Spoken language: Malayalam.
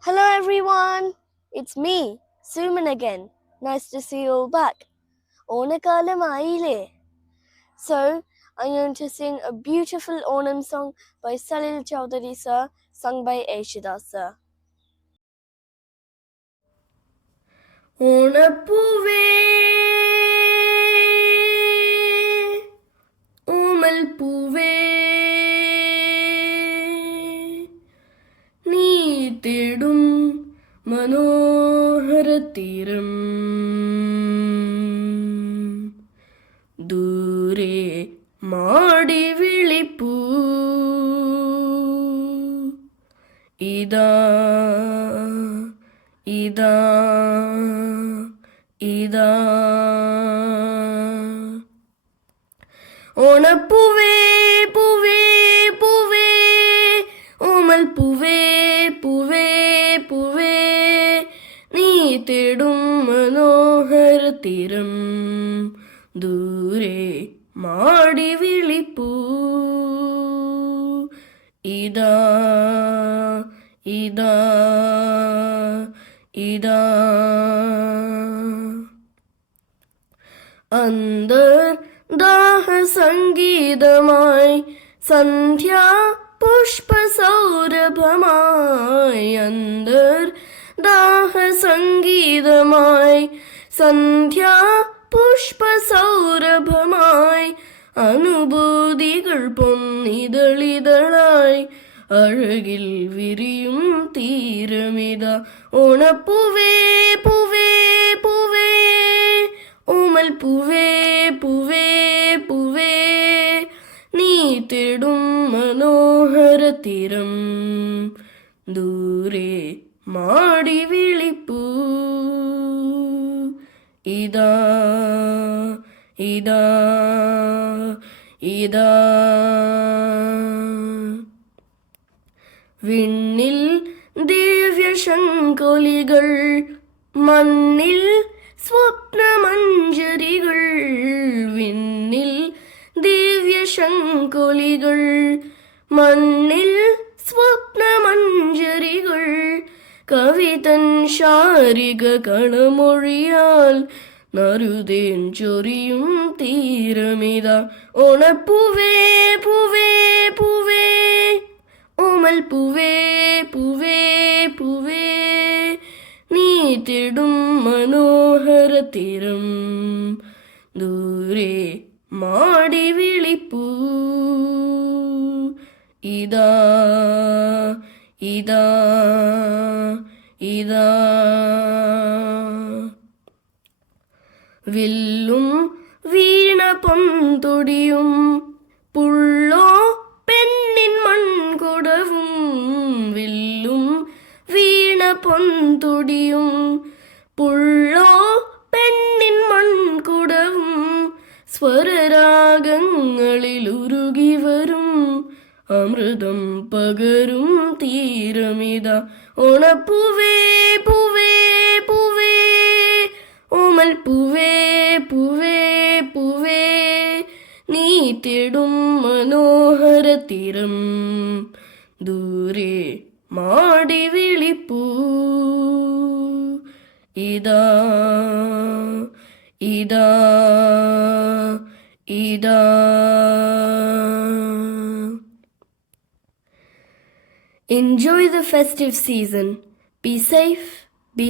Hello, everyone. It's me, Suman again. Nice to see you all back. ഓണക്കാലമായില്ലേ So, I'm going to sing a beautiful Onam song by Salil Chowdhury sir, sung by Aishidas sir. ഓണപ്പൂവേ തേടും മനോഹര തീരം. ദൂരെ മാടി വിളിപ്പൂ. ഇതാ ഇതാ ഇതാ. ഓണപ്പൂവേ പൂവേ പൂവേ ഓമൽ പൂവേ. പൂവേ പൂവേ നീ തേടും മനോഹര തീരം. ദൂരെ മാടി വിളിപ്പൂ. ഇതാ ഇതാ ഇതാ. അന്തർ ദാഹ സംഗീതമായി സന്ധ്യാ പുഷ്പ സൗരഭമായി അന്തർ ദാഹ സംഗീതമായി സന്ധ്യാ പുഷ്പ സൗരഭമായി അനുഭൂതികൾ പൊന്നിതളിതളായി അഴകിൽ വിരിയും തീരമിത. ഉണപ്പുവേ പുവേ പുവേ ഉമൽ പുവേ പുവേ പുവേ നീ തേടും തീരം ദൂരെ മാടി വിളിപ്പൂ. ഇതാ ഇതാ ഇതാ. വിണ്ണിൽ ദിവ്യശങ്കൊലികൾ മണ്ണിൽ സ്വപ്നമഞ്ജരികൾ. വിണ്ണിൽ ദിവ്യശങ്കൊലികൾ മണ്ണിൽ സ്വപ്നമഞ്ജരികൾ. കവിതൻ ശാരിക കണമൊഴിയാൽ നരുതേൻ ചൊറിയും തീരമിത. ഓണപ്പൂവേ പൂവേ പൂവേ. ഓമൽ പൂവേ പൂവേ പൂവേ. നീ തിടും മനോഹര തീരം. ദൂരെ മാടി വിളിപ്പൂ. ഇതാ ഇതാ ഇതാ. വില്ലും വീണ പൊന്തുടിയും പുള്ളോ പെണ്ണിൻ മൺകുടവും. വില്ലും വീണ പൊന്തുടിയും പുള്ളോ പെണ്ണിൻ മൺകുടവും. സ്വരരാഗങ്ങളിൽ ഉരുകി വരും അമൃതം പകരും തീരമിത. ഓണപ്പൂവേ പൂവേ പൂവേ. ഓമൽ പൂവേ പൂവേ പൂവേ. നീ തേടും മനോഹര തീരം. ദൂരെ മാടി വിളിപ്പൂ. ഇതാ ഇതാ. Enjoy the festive season. Be safe, be